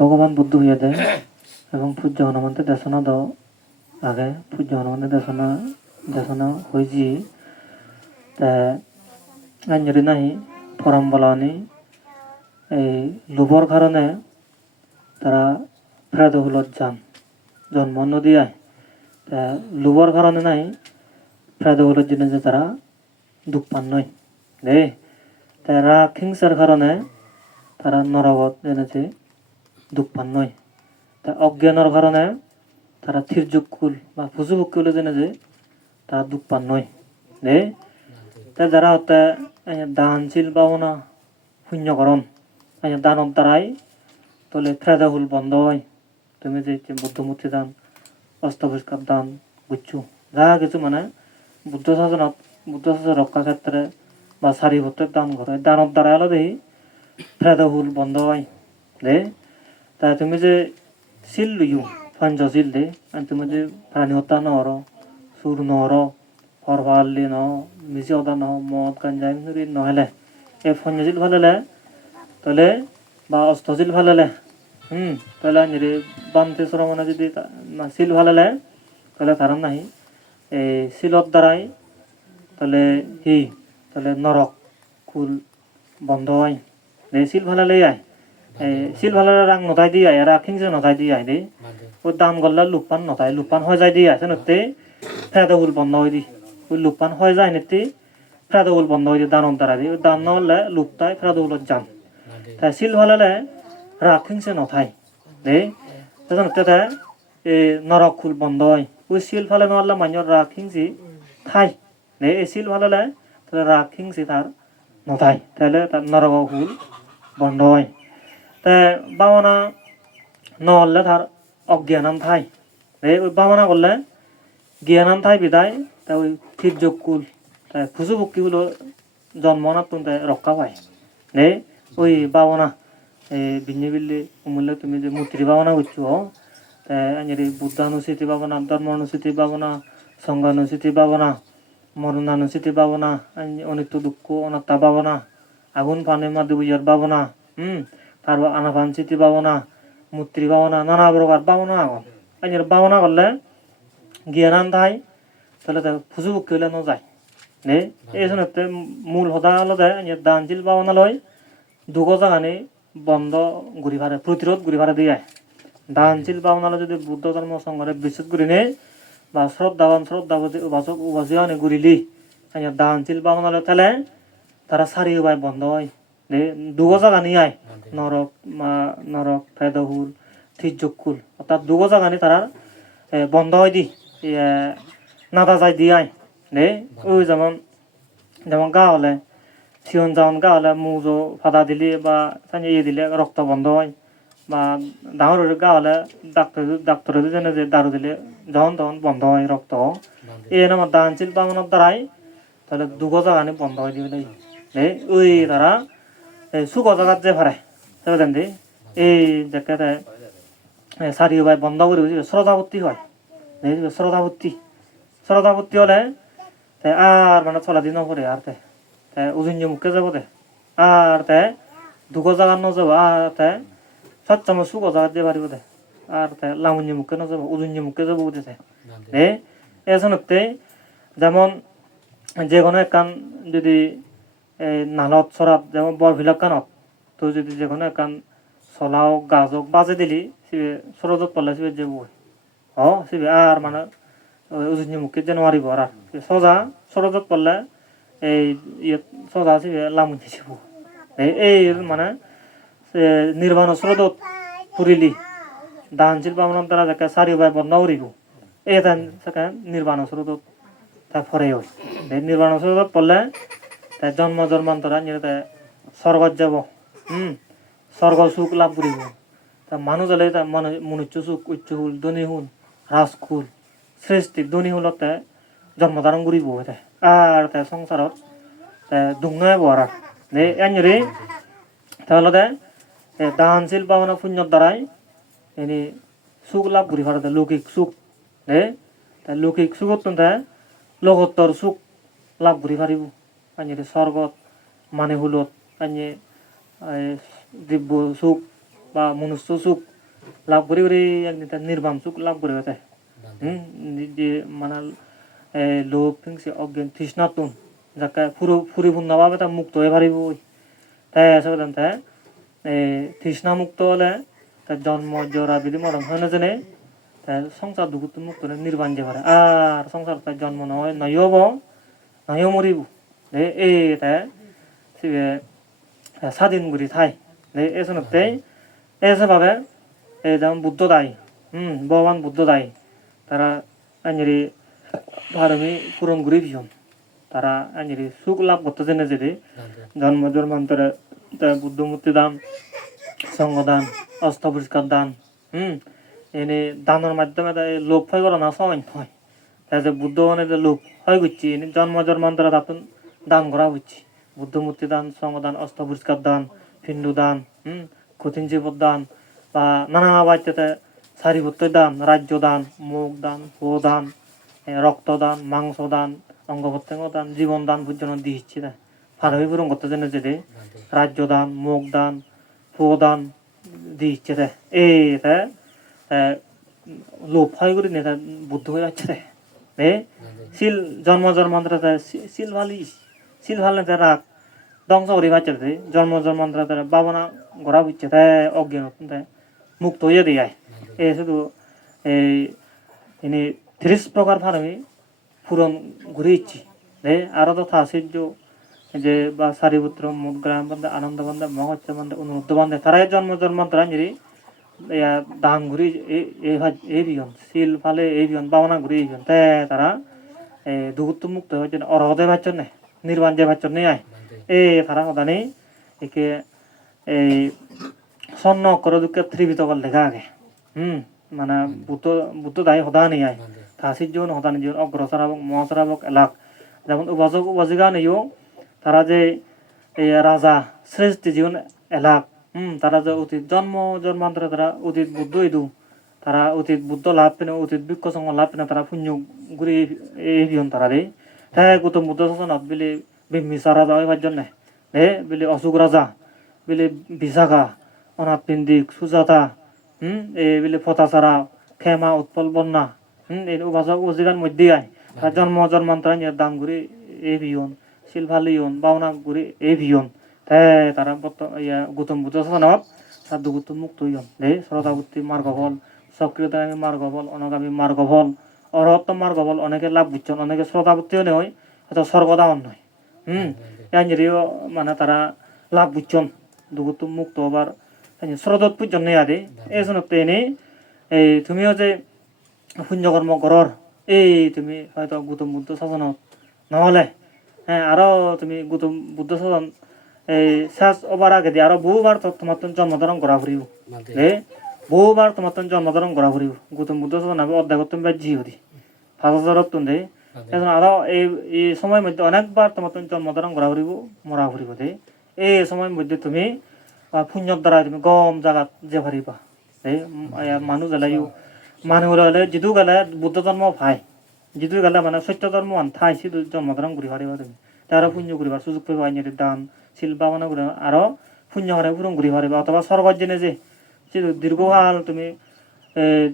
ভগবান বুদ্ধ হইয়া দেয় এবং পূজ্য হনুমন্তের দেশনা দাও। আগে পূজ্য হনুমন্তের দেশনা দেশনা হয়েছি তা আঞ্জলি নাহি ফরম বলানি। এই লোভর কারণে তারা ফেরাদ হুলত যান, জন্ম নদিয়ায়। তা লোভর কারণে নাই ফেরাদ হুলত জন্য যে তারা দুঃখ পান নয়। দেই তারা হিংসার কারণে তারা নরগত জেনেছে দুঃখ পান নয় তা অজ্ঞানের কারণে তারা থির্যকুল বা ফুজুবকুল জেনেছে তারা দুঃখ পান নয় দে তা যারা হতে দানশীল পাওনা শূন্যকরণ দানত দ্বারাই তলে ফ্রেদাহুল বন্ধ হয়। তুমি যে যে বুদ্ধমূর্তি দান অস্তপরিষ্কার দান বুঝছ যা কিছু মানে বুদ্ধ শাসনত বুদ্ধ শাসন রক্ষা ক্ষেত্রে বা সারিপত্রের দান করে দানত দ্বারা আলাদা ফ্রেদাহুল বন্ধ হয়। দে তা তুমি যে শিল লইও পঞ্চশীল দে আর তুমি যে প্রাণী হত্যা নহর সুর নহর ফরফাল্লি ন, মিশি হতা নহ মদ গাঞ্জা এমনি নহলে এই পঞ্চশীল ভালেলে তাহলে বা অষ্টশীল ভালেলে হুম, তাহলে আঞ্জলি বান্তে মানে যদি শিল ভালেলে তাহলে কারণ নাহি। এই শিলত দ্বারাই তাহলে হি, তাহলে নরক কুল বন্ধ হয়। শিল ভালেলে আয় এই শিল ভালেলে রাং নতাই দিয়ে রাগ হিংসে নতাই দিয়ে আয় দে ওই দাম গল্লা লুপান নতাই লুপান হয়ে যায় দিয়ে আছে নতে ফেদা হুল বন্ধ হয়ে দি। ওই লুপান হয়ে যায় নেতে ফেদা হুল বন্ধ হয়ে দি দানম দ্বারা দি। ওই দান নহলে লুপতাই ফেদা হুলত যান তাই শিল ভালেলে রাগ হিংসে নথাই দে তখন তাতে এই নরক খুল বন্ধ হয়। ওই শিল ফালে নহলে মানুষের রাগ হিংসি খাই দে এই শিল ফালেলে তাহলে রাগ হিংসি তার নথাই। তাহলে তার নরক খুল বন্ধ হয়। তে বামনা নহলে তার অজ্ঞানাম থাই এই ওই বামনা করলে জ্ঞানাম থাই বিদায়, তা ওই ফিরযোগ কুল তাই ফুসু ভক্তি হলো জন্ম না তুমি রক্ষা পায়। নে ওই বাবনা এই বিন্নি বিল্লি, উমুল্লে তুমি যে মূর্তি বাবনা করছ তাই বুদ্ধানুসিতি বাবনা ধর্মানুসিতি বাবনা সংঘানুসিতি বাবনা মরণানুসিতি বাবনা অনিত্য দুঃখ, অনাত্মা বাবনা আগুন পানে মাদু বুঝার বাবনা হুম তারপর আনাফান স্মৃতি বাবনা মূর্তি বাবনা নানা প্রকার বাবনা আগন আঞ্জলি বাবনা করলে জ্ঞানান থাই তাহলে তার ফুসু ভক্তি হলে নযায়। নে, এই জন্যতে মূল সদা আলাদা দানশীল বাবনা লয়, দুগো জাগানি বন্ধ ঘুরি ফারে প্রতিরোধ ঘুরি ফারে দিয়ে দানশীল বাবনালে যদি বুদ্ধ ধর্ম সংঘরে বিশেষ করে নে, বা শ্রদ্ধাবান শ্রদ্ধাবতী উপাসক উপাসিয়ানে ঘুরিলি দানশীল বাবনালে তাহলে তারা সারি উপায় বন্ধ হয়। দুগো জাগানি আয় নরক নরক ফেদহুল থিজকুল। অর্থাৎ দুগো জাগানি তারা বন্ধ হয় দি নাদা যায় দি আয় নে ওই যেমন যেমন গা হলে সিয়ন যাওন গা হলে মুজো ফাদা দিলে বা ইয়ে দিলে রক্ত বন্ধ হয়। বা ডাঙর গা হলে ডাক্তার ডাক্তার জেনে যে দারু দিলে যখন তখন বন্ধ হয় রক্ত এই নাম দানশীল বামনের দ্বারাই তাহলে দুগো জাগানি বন্ধ হয়ে দিবে ওই তারা এই সুগ জাগাত যে ফারে সেবেন দি? এই দেখতে চারি বাই বন্ধ করে বুঝিবে শ্রদ্ধাবত্তি হয়। শ্রদ্ধাবত্তি শ্রদ্ধাবত্তি হলে তে আর মানে চলা দিন নপরে আর তে তে উজুন মুখে যাব দে আর তে দুগো জাগাত নযাব আর তে সচ্চম সুগ জাগাত যে পারিব দে আর তে লামুঞ্জি মুখে নযাব উজুঞ্জি মুখে যাব বুঝে তে এ এজনতে যেমন যে কোনো একখান যদি এই নালত চৰাত যেমন বৰভিলাক কাণত তো যদি যে কোনো একখান চলা হোক গাছ হোক বাজে দিলি, সিবে চৰদত পলে সিবে যে বই অ, সিবে আর মানে উজুনি মুখে যে নোৱাৰিব আর সজা চৰদত পলে এই ইয়ে সজা সিবে লামুনি যাব এই এই মানে নির্বাণ স্রোতত পুরিলি দানশীল বামনৰ দ্বাৰা যাকে চাৰিওবাই বন্ধ কৰিব এই এটা চাকে নির্বাণ স্রোতত তা ফরে হয়। এই নির্বাণ স্রোতত পড়লে তাই জন্ম জন্মান্তরা নিয়ে স্বর্গত যাব, হুম? স্বর্গ সুখ লাভ করিব। তা মানুষ হলে তা মানে মনুষ্য সুখ, উচ্চ হুল ধনী হুল রাজকুল সৃষ্টি, ধনী হুলতে জন্ম ধারণ করিব আর তাই সংসারত নয় বরা দে এনরে তাহলে দানশীল পাওনা, পুণ্যর দ্বারাই এনে সুখ লাভ করি ভারতে, লৌকিক সুখ। দে লৌকিক সুখত তাই লগত্তৰ সুখ লাভ কৰি পাৰিব আনি স্বৰ্গত মানে হুলত আনি দিব্য সুখ বা মনুষ্য সুখ লাভ কৰি কৰি একদিন তার নির্বাণ সুখ লাভ করে গেছে হুম? যে মানে লোভ হিংসে অজ্ঞান তৃষ্ণাতুন যাকে ফুরু ফুরিপূর্ণভাবে তা মুক্ত হয়ে পারিব তাই বললাম তাই তৃষ্ণা মুক্ত হলে তার জন্ম জরা বিধি মরণ হয় না জানে তাই সংসার দুঃখ মুক্ত হলে নির্বাণ যে পারে আর সংসার তার জন্ম নয় নয় মরিব। 네 এই তাই সিবে স্বাধীন গুরি থাই 네 এসনতে এসভাবে এই যেমন বুদ্ধ দায়ী হুম ভগবান বুদ্ধ দায়ী তারা আঞ্জরি ভারমি পূরণ গুরি ভীষণ তারা আঞ্জরি সুখ লাভ করতে জেনে যেতে জন্ম জন্মান্তরে তার বুদ্ধমূর্তি দান সঙ্গদান অস্ত্র পরিষ্কার দান হুম এনে দানের মাধ্যমে লোভ হয় করে না সময় হয় তাই যে বুদ্ধ মানে যে লোভ হয় করছি এনে জন্ম জন্মান্তরে তাতন দান করা হচ্ছে। বুদ্ধমূর্তি দান সঙ্গদান অস্ত্র পরিষ্কার দান হিন্দু দান হুম কঠিন জীবত দান বা নানা বাচ্চাতে সারিপত্র দান রাজ্য দান মুখ দান ভো দান এ, রক্ত দান মাংস দান অঙ্গ প্রত্যঙ্গ দান জীবন দান পর্যন্ত দিচ্ছে না। ফারবি পূরণ করতে জেনে যেতে। রাজ্য দান মুখ দান ভো দান দিচ্ছে রে। রে লোভ হয় করে নেতা বুদ্ধ হয়ে যাচ্ছে রে। শিল জন্ম জন্মান্তরে শিল ভালি শিল ভালে তার ধ্বংস করে বাচ্চা জন্ম জন্মান্তরে তার বাবনা গড়া বুঝছে, তাই অজ্ঞান তাই মুক্ত হয়ে দিয়ে এ শুধু এই ইনি ত্রিশ প্রকার ফার্মে পূরণ ঘুরে ইচ্ছি রে আরও তো আশ্চর্য যে বা সারিপুত্র মুদ্গ্রাম বন্ধে আনন্দ বন্ধে মহোচ্চ বন্ধে অনুরুদ্ধ বন্ধে তারাই জন্ম জন্মান্তর ইয়া দান ঘুরি এই এই বিয়ন শিল ফালে এই বিয়ন বাবনা ঘুরি এই বিয়ন তে তারা এ দুগুত্ব মুক্ত হয়েছে অরহদে ভাচ্ছর নে নির্বাণ যে ভাচ্ছর নেই আয় এই তারা সদানি একে এই স্বর্ণ অক্ষর দুঃখে ত্রিবিত কর লেখা আগে হুম মানে বুদ্ধ বুদ্ধ দায়ী সদা নেই আয় তাসির জীবন হতানি জীবন অগ্রসর এবং মহাসর এবং এলাক যেমন উপাসক উপাসিকা নেইও তারা যে এই রাজা শ্রেষ্ঠ জীবন এলাক হুম তারা যে অতীত জন্ম জন্মান্তরে তারা অতীত বুদ্ধ ইদু তারা অতীত বুদ্ধ লাভ পেনে অতীত বৃক্ষ সঙ্গ লাভ পেনে তারা পুণ্য ঘুরে এই তারা রে তাই গৌতম বুদ্ধ শাসনত বিলি বিম্বিসার রাজা হইবার জন্যে রে বিলি অশোক রাজা বিলি বিশাখা, অনাথ পিন্দিক সুজাতা, হুম? এই বিলি খেমা উৎপল বন্যা, হুম? এই মধ্যে আয় তার জন্ম জন্মান্তরে নিয়ে দান ঘুরে এই বিহন শিলভালিয়ন বাউনা ঘুরে এই বিহন। তাই তারা ইয়া গৌতম বুদ্ধ শাসনত সাধু গৌতম মুক্ত হইয়ন রে শ্রদ্ধাবুদ্ধি মার্গফল সক্রিয়তামী মার্গফল অনগামী মার্গফল অরহত্ত মার্গফল অনেকে লাভ বুঝছেন অনেকে শ্রদ্ধাবুদ্ধিও নয় হয়তো স্বর্গদাও নয় হুম? ইয়াঞ্জরিও মানে তারা লাভ বুঝছেন দুগুত মুক্ত হবার শ্রদ্ধত পূজন নেই আদে এই জন্য এনে এই তুমিও যে পুণ্যকর্ম করর এই তুমি হয়তো গৌতম বুদ্ধ শাসনত নহলে। হ্যাঁ আরও তুমি গৌতম বুদ্ধ শাসন এই শেষ হবার আগে দিয়ে আরও বহুবার তো তোমার তো ফুরিব বহুবার তোমার তো জন্মধারণ করা ফুরিব গৌতম বুদ্ধ হবে অধ্যায় তুমি বাজি হরি পাঁচ হাজারত তুমি এখন আরও এই এই সময়ের মধ্যে অনেকবার তোমার তো জন্মধারণ করা ফুরিব মরা ফুরিব দে এই সময়ের মধ্যে তুমি পুণ্যর দ্বারা তুমি গম জাগাত যে পারিবা এই মানুহ গেলাইও মানুহ হলে যিটো গেলে বুদ্ধ জন্ম ভাই যিটো গেলে মানে সত্য মান ঠাই সিটো জন্মধারণ করি পারিবা তুমি। তারা পুণ্য করিবার সুযোগ পাইবা আইনের দান শিল্পা মানে আরও পুণ্য হারে পূরণ করি পারিবা অথবা স্বর্গত জেনে যে দীর্ঘকাল তুমি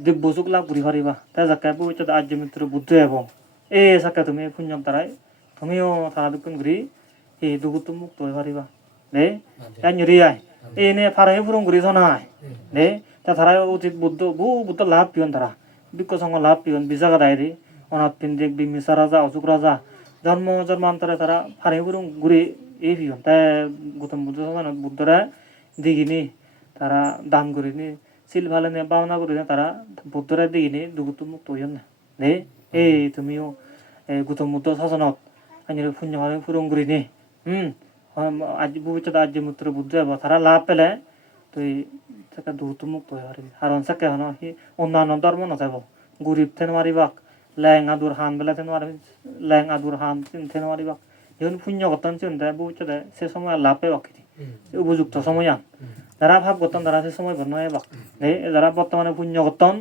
দিব্য সুখ লাভ করি পারিবা তাই যাকে পবিত্র আর্য মিত্র বুদ্ধ এবং এই চাকে তুমি পুণ্যৰ দ্বাৰাই তুমিও তারা দুঃখ ঘুরি এই দুগুতো মুক্ত হয়ে পারিবা দে তাই নিরি আয় এই নে ফারাই ফুরং ঘুরি নাই দে তা তারা অতীত বুদ্ধ বহু বুদ্ধ লাভ পিয়ন তারা বিক্ষ সঙ্গ লাভ পিয়ন বিশাখা দায় দি অনাথ পিন্দিক বিমিসা রাজা অশোক রাজা জন্ম জন্মান্তরে তারা ফারাই ফুরং ঘুরি এই পিয়ন। তাই গৌতম বুদ্ধ বুদ্ধরা দিগিনি তারা দান করিনি শিল ভালে নে বাওনা করিনি তারা বুদ্ধরা দিগিনি দুগুতো মুক্ত হইন না। দে এই তুমিও গৌতম বুদ্ধ শাসনত আনির পুণ্য ভাবে ফুরং করিনি হুম আজি ভবিষ্যৎ আজি মুত্র বুদ্ধ তারা লাভ পেলে তুই তাকে দুগুতো মুক্ত হয়ে পারবি কারণ চাকে হন, সি অন্যান্য ধর্ম নথাব গরিব থেন মারিবাক লেং আদুর হান বেলা থেন মারি লেং আদুর হান থেন মারিবাক। যখন পুণ্য গতন চিন্তা ভবিষ্যৎ সে সময় লাভ পেবাক উপযুক্ত সময় যারা ভাব গতন তারা সে সময় বাক এই যারা বর্তমানে পুণ্য গতন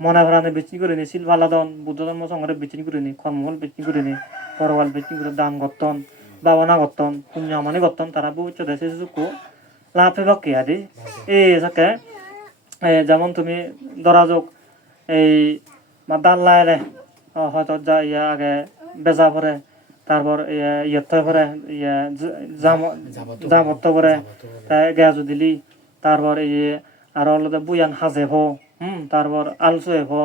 মনে ভরানে বেচি করে নি শিল ভালাদন বুদ্ধ ধর্ম সংঘরে বেচি করে নি কর্মফল বেচি করে নি পরওয়াল বেচি করে দান গতন বাবনা গতন পুণ্য মানে গতন তারা ভবিষ্যৎ সে সুযোগ লাভে বাকি আদি এই সাকে যেমন তুমি ধরা যাক এই দাল লাইলে হয়তো যা ইয়া আগে বেজা পরে তারপর ইয়ে ইয়ে পরে ইয়ে জাম জামত পরে তাই গেজু দিলি তারপর ইয়ে আর অলদে বুয়ান হাজে হো হুম তারপর আলসুয়ে হো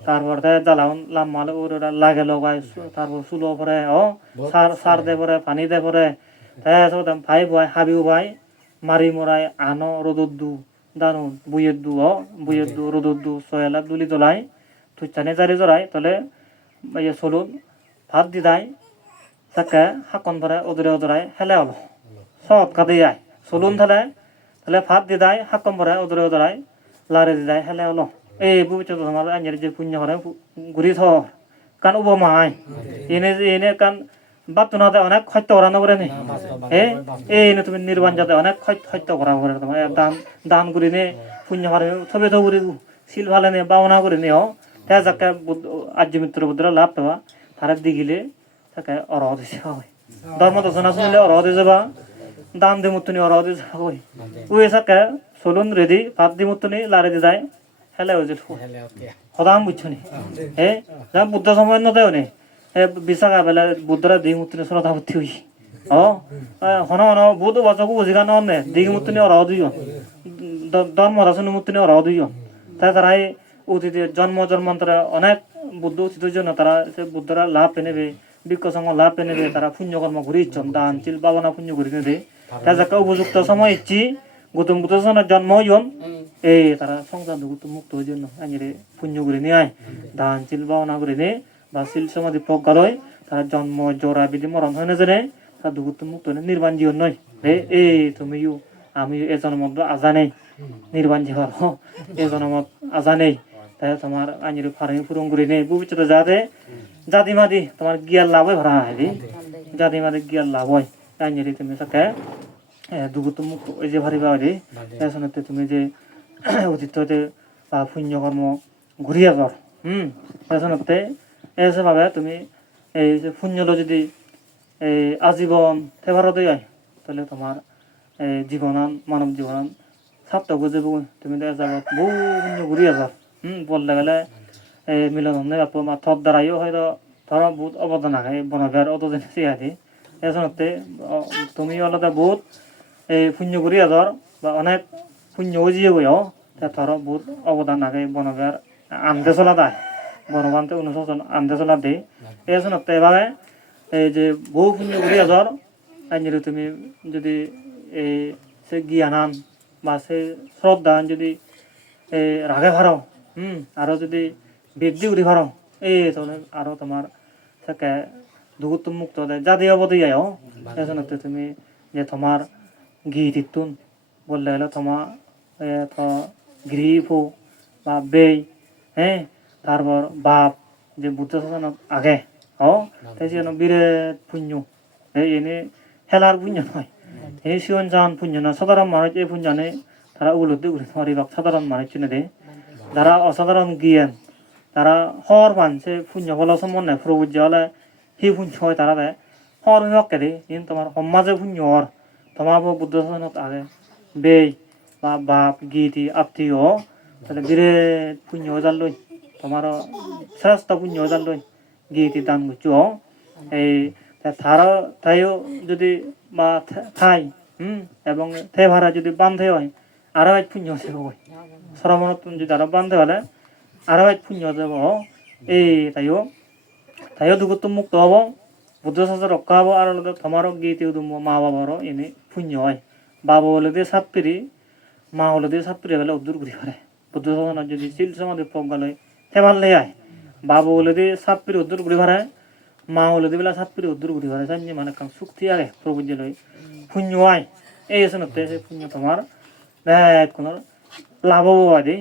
তারপর তাই জ্বালাউন লাম্মাল ওরা লাগে লগাই তারপর সুলো পরে ও সার সার দে পরে পানি দে পরে তাই ভাই ভাই হাবিও ভাই মারি মরাই আনো রোদুদ্দু দানু বুয়েদ্দু ও বুয়েদ্দু রোদুদ্দু সয়ালা দুলি দোলাই তুচ্চানে জারি জরাই তলে ইয়ে চলুন ভাত দি দাই তাকে হাকন ভরে ওদরে ওদরাই হেলে হলো। সৎ কাঁদে যায় চলুন তাহলে। তাহলে ভাত দি দাই হাকন ভরে ওদরে ওদরাই লারে দি দাই হেলে হলো। এই বুবিতে তোমার আঞ্জার যে পুণ্য করে ঘুরি থ কান উব মাই এনে এনে কান বাপ তুনাতে অনেক সত্য করা নকরে নি? এ এই তুমি নির্বাণ যাতে অনেক সত্য করা করে তোমার দান দান করি নে পুণ্য করে থবে তো করি শিল ভালে নে? বাওনা করে নে? হ যাকে আর্য মিত্র বুদ্র লাভ পাবা। তারা দিগিলে তাকে অরহ দিছে হয়। ধর্ম দর্শনা শুনিলে অরহ দি যাবা দান দি মুতুনি অরহ দি যাবা হয়। উয়ে সাকে চলুন রেডি ভাত দি মুতুনি লারে দি যায় হেলে যেত সদাম বুঝছনি? এ যা বুদ্ধ সময় নদেও নে। এ বিশাখা বেলা বুদ্ধরা দিগ মুতুনি শ্রদ্ধা ভর্তি হই অ হন হন বুধ বচকু বুঝিকা নে দিগ মুতুনি অরহ দিও ধর্ম দর্শন মুতুনি অরহ দিও তাই তারাই অতীতে জন্ম জন্মান্তরে অনেক বুদ্ধ অতীতের জন্য তারা সে বুদ্ধরা লাভ পেয়ে নেবে বৃক্ষ সঙ্গ লাভ পেয়ে নেবে তারা পুণ্যকর্ম ঘুরে ইচ্ছন, দান, চিল পাবনা পুণ্য ঘুরে তাই যাকে উপযুক্ত সময় ইচ্ছি, গৌতম বুদ্ধ জন্ম ইয়ন এই তারা সংসার দুগুত মুক্ত হওয়ার জন্য পুণ্য করে নিয়ে। দান, চিল পাওনা করে নে, বা শিল সমাধি প্রজ্ঞালয় তারা জন্ম জোড়া বিধি মরণ হয় না জানে। তারা দুগুত মুক্ত নির্বাণ জীবন নয়। রে এই তুমিও, আমিও এ জন্মত আজা নেই নির্বাণ জীবন, হ, এ জন্মত আজা নেই তাই তোমার আঙিরে ফার্মি পূরণ করে নেই ভবিষ্যতে যাতে জাতি মাদি তোমার গিয়ার লাভ হয় ভরা হয় জাতি মাদি গিয়ার লাভ হয়। আঙিরে তুমি সাথে দুগুত মুক্ত ওই যে ভারি বাড়ি এসনতে তুমি যে অতীততে বা পুণ্যকর্ম ঘুরিয়া কর হুম? এসনতে এসেভাবে তুমি এই যে পুণ্যলো যদি এই আজীবন ফেভার দেয় তাহলে তোমার এই জীবনান মানব জীবনান হয়ে যাব তুমি দেখা যাব বহু পুণ্য ঘুরিয়া যাও হুম? বললে গেলে এই মিলন হমনে বাপ মা থর দ্বারাইও হয়তো ধরো বহুত অবদান আগে বনবের অত জিনিস আদি এসনতে তুমি আলাদা বহুত এই পুণ্য ঘুরিয়া ধর বা অনেক পুণ্য উজিয়ে গইও ধর বহুত অবদান আগে বনবের আন্দে চলা দেয় বনবান্তে অনুশাসন আন্দে চলা দেয়। এসনতে এভাবে এই যে বহু পুণ্য ঘুরিয়া ধর আইনি তুমি যদি এই সে জ্ঞান আন বা সে শ্রদ্ধা আন যদি এই রাগে ভারো হুম আরও যদি বৃদ্ধি উঠি ভারো এই তাহলে আরও তোমার থাকে দুগুত মুক্ত দেয় যা দিয়ে অবধি যায় এজনতে তুমি যে তোমার গীত ইতুন বললে হলো তোমার এ তো গ্রীপ হো বা বেই হ্যাঁ তারপর বাপ যে বুদ্ধ শাসন আগে ও তাই জন্য বিরাট পুণ্য। এই এনে হেলার পুণ্য নয় এই শিবন জান পুণ্য না সাধারণ মানুষ এই পুণ্য নেই তারা উলুদ্দি উঠে মারিবাক সাধারণ মানুষ চিনে দেয় যারা অসাধারণ জ্ঞান তারা হর মানছে পুণ্য ফল সম্বন্ধে প্রবুজ্য হলে সেই পুণ্য হয় তারা দেয় হর বিভাগকে দেয় কিন্তু তোমার সমাজে পুণ্য হর তোমার বুদ্ধ শাসনত আগে বেই বা বাপ, গীতি আত্মীয় তাহলে বিরাট পুণ্য হজার লই তোমার শ্রেষ্ঠ পুণ্য হজার লই গীতি, দান করছ এই তার তাইও যদি বা ঠাই হুম, এবং থে ভাড়া যদি বান্ধে হয় আরও এক পুণ্য হয় শ্রমণত যদি আরও বান্ধে হলে আরও এক পুণ্য যাব এই তাইও তাইও দুগত মুক্ত হব বুদ্ধ শাস্ত্র রক্ষা হব আর হলো তোমারও গীতি মা বাবারও এনে পুণ্য হয় বাবা হলে দিয়ে সাত পিড়ি মা হলে দিয়ে সাত পিড়ি গেলে উদ্দূর ঘুরি পারে বুদ্ধ শাসন যদি চিল সমাধি প্রজ্ঞা লয় সে ভালো আয় বাবা হলে দিয়ে সাত পিড়ি উদ্দূর ঘুরি পারে মা হলে দিয়ে বেলা সাত পিড়ি উদ্দূর ঘুরি পারে জানি মানে কাম চুক্তি আগে প্রভু যে লয় পুণ্য আয় এই এসে নতে সে পুণ্য তোমার কোনো লাভ হব আদি